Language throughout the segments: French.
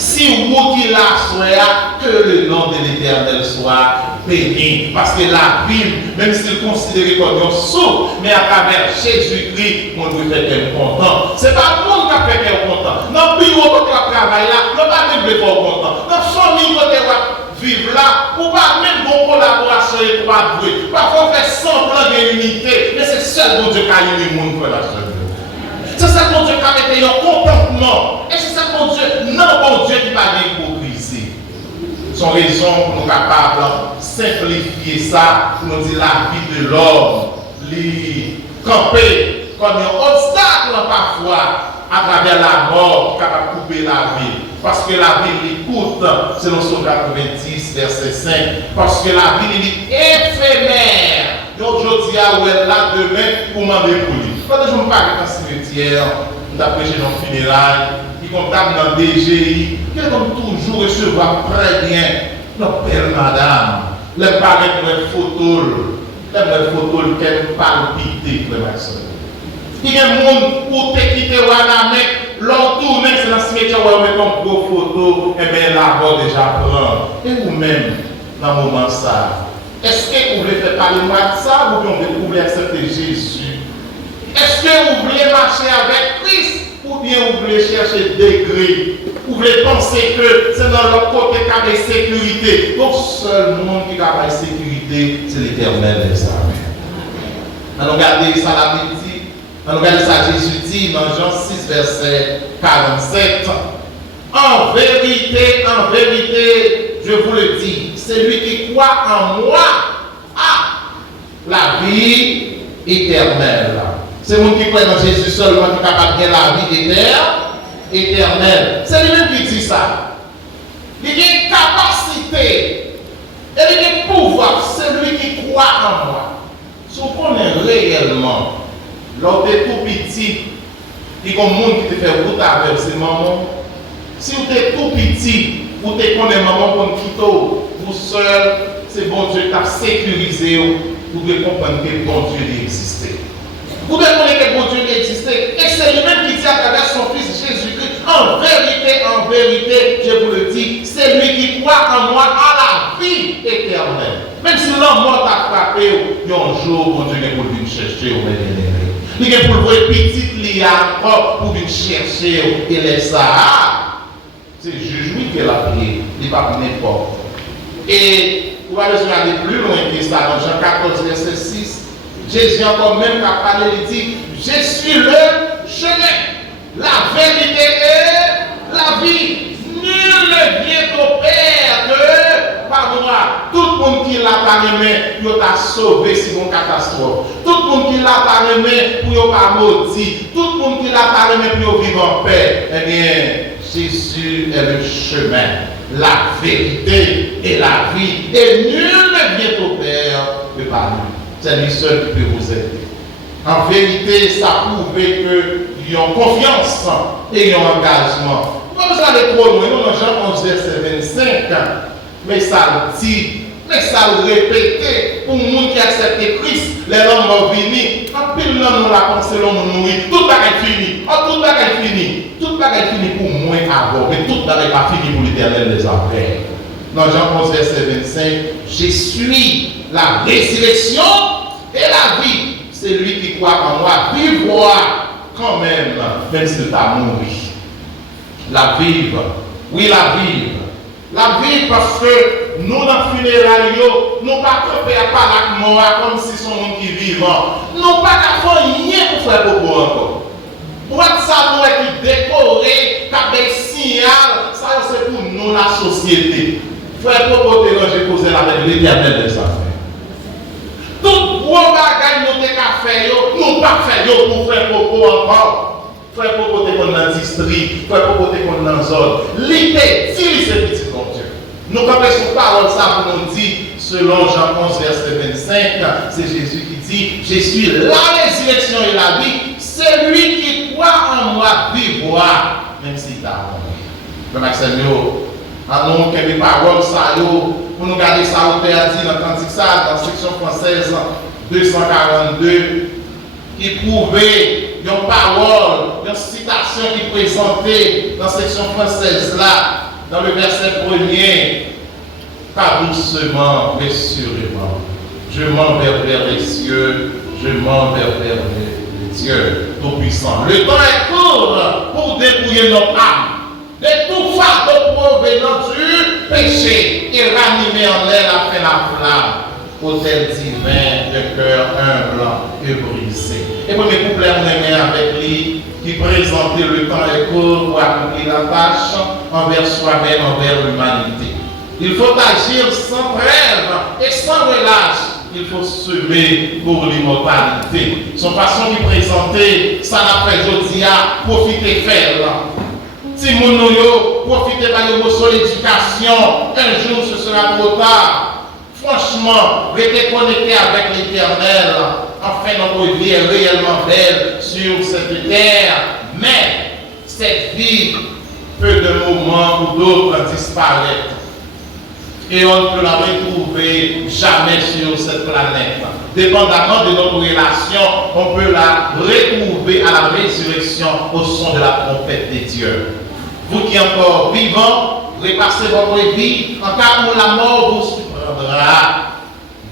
Si vous qui la soyez, que le nom de l'Éternel soit béni. Parce que la Bible, même s'il considéré comme un sou, mais à travers Jésus-Christ, on doit faire qu'elle content. Ce n'est pas le monde qui a fait qu'elle content. Non, plus au côté de travail là, non pas même le content. Dans la famille, côté vivre là, ou pas même bon collaboration étroite. Parfois, on fait semblant d'unité, mais c'est seul bon Dieu qui a uni le monde pour la seule. C'est ça bon Dieu qui a mis un comportement. Et c'est ça bon Dieu, non bon Dieu qui va l'hypocrisie. Son raison pour nous capables de simplifier ça, pour nous dire la vie de l'homme, lui camper comme un obstacle parfois à travers la mort, capable de couper la vie. Parce que la vie l'écoute, selon Somme 90, verset 5. Parce que la vie est éphémère. Donc je dis à où elle là demain pour m'en débrouiller. Quand je me parle dans le cimetière, nous avons prêché dans le funérailles, qui comptable dans le DGI, qui est comme toujours recevoir très bien notre belle madame. Les parents pour une photo, qu'elle palpite, frère Maxime. Il y a des gens pour te quitter Wanamé, l'autre tourne, c'est dans ce cimetière où on met une gros photo, et bien là-bas déjà prend. Et vous-même, dans le moment ça, est-ce que vous voulez faire parler moi de ça ou bien vous voulez accepter Jésus? Est-ce que vous voulez marcher avec Christ ou bien vous voulez chercher degré? Vous voulez penser que c'est dans l'autre côté qu'il y a des sécurités. Donc, seul monde qui a la sécurité, c'est l'Éternel des armées. Alors, regardez ça, la Bible dit. Regardez ça, Jésus dit dans Jean 6, verset 47. En vérité, je vous le dis, celui qui croit en moi a la vie éternelle. C'est le monde qui croit dans Jésus seulement qui est capable de la vie éternelle. C'est lui-même qui dit ça. Il a une capacité et il a un pouvoir, celui qui croit en moi. Si vous connaissez réellement, lors de tout petit, il y a un monde qui te fait route avec ses mamans. Si vous êtes tout petit, vous te connaissez maman comme Kito, vous seul, c'est bon Dieu qui a sécurisé, vous devez comprendre que bon Dieu existe. Vous devez connaître que bon Dieu existe. Et c'est lui-même qui dit à travers son Fils Jésus-Christ, en vérité, je vous le dis, c'est lui qui croit en moi à la vie éternelle. Même si l'homme mort t'a frappé, il y a un jour, bon Dieu est pour venir chercher au bien-aimé. Il est pour le voir petit li encore pour venir chercher et les ça. C'est juge qui est la prière, il n'est pas n'importe. Et vous allez aller plus loin que ça dans Jean 14, verset 6. Jésus encore même a parlé, il dit, je suis le chemin, la vérité et la vie. Nul ne vient au Père que par moi. Tout le monde qui l'a parlé, il t'a sauvé si une catastrophe. Tout le monde qui l'a parlé, pour ne pas maudit. Tout le monde qui l'a parlé, pour vivre en paix. Eh bien, Jésus est le chemin, la vérité et la vie. Et nul ne vient au Père que par lui. C'est lui seul qui peut vous aider. En vérité, ça prouve qu'ils ont confiance et ils ont engagement. Comme ça, les trop loin, nous, dans Jean 11, verset 25, mais ça le dit, mais ça le répète, pour nous qui acceptent Christ, les hommes vont venir, en pile l'homme nous la pensée, l'homme nous nourrit, tout est fini, tout est fini, tout est fini pour moi avant, mais tout n'est pas fini pour l'Éternel des après. Dans Jean 11, verset 25, je suis la résurrection et la vie. C'est lui qui croit en moi, vivra quand même, même s'il t'a mouru. La vivre, oui, la vivre. La vivre parce que nous, dans le funérailles, nous pas camper à pas la mort comme si son monde qui vivant. Nous pas faire rien pour faire beaucoup encore. Pour être ça, nous qui décorer, qui des signal, ça c'est pour nous, la société. Frère Popo, j'ai posé avec l'Éternel des affaires. Tout gros bagage nous avons fait, nous pas fait pour faire Popo encore. Frère Popo te kon dans district, frère Popo te kon dans zone. L'idée, dit ce petit bon Dieu. Nous comprenons son parole ça pour nous dire, selon Jean 11, verset 25, c'est Jésus qui dit, je suis la résurrection et la vie. Celui qui croit en moi vivra, même s'il t'a mort. Le Maxime, nous qui des paroles ça, pour nous garder ça au Père dit dans le cantique ça, dans la section française 242, qui prouvait une parole, une citation qui présentait dans la section française là, dans le verset 1er, car doucement, mais sûrement, je m'en vais vers les cieux, je m'en vais vers les dieux tout-puissants. Le temps est court pour dépouiller notre âme de tout fardeau provenant du péché et ranimer en elle afin la flamme, autel divin de cœur humble et brisé. Et pour mes couplets, on est avec lui qui présentait le temps est court pour accomplir la tâche envers soi-même, envers l'humanité. Il faut agir sans trêve et sans relâche. Il faut semer pour l'immortalité. Son façon de présenter, ça n'a pas aujourd'hui à profiter faire. Si mon noyo, profitez de votre éducation, un jour ce sera trop tard. Franchement, restez connectés avec l'Éternel, afin notre vie est réellement belle sur cette terre. Mais cette vie, peu de moments ou d'autres disparaître. Et on ne peut la retrouver jamais sur cette planète. Dépendamment de notre relation, on peut la retrouver à la résurrection au son de la trompette des dieux. Vous qui êtes encore vivants, repassez votre vie, en cas où la mort vous surprendra,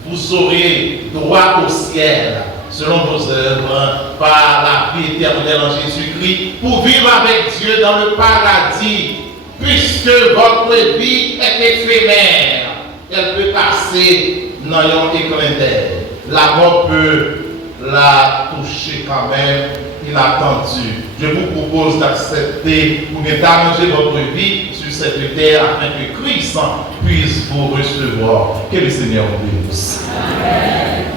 vous aurez droit au ciel, selon vos œuvres, par la vie éternelle en Jésus-Christ, pour vivre avec Dieu dans le paradis. Puisque votre vie est éphémère, elle peut passer dans un éclat d'air. La mort peut la toucher quand même, inattendue. Je vous propose d'accepter pour d'arranger votre vie sur cette terre afin que Christ puisse vous recevoir. Que le Seigneur vous bénisse. Amen.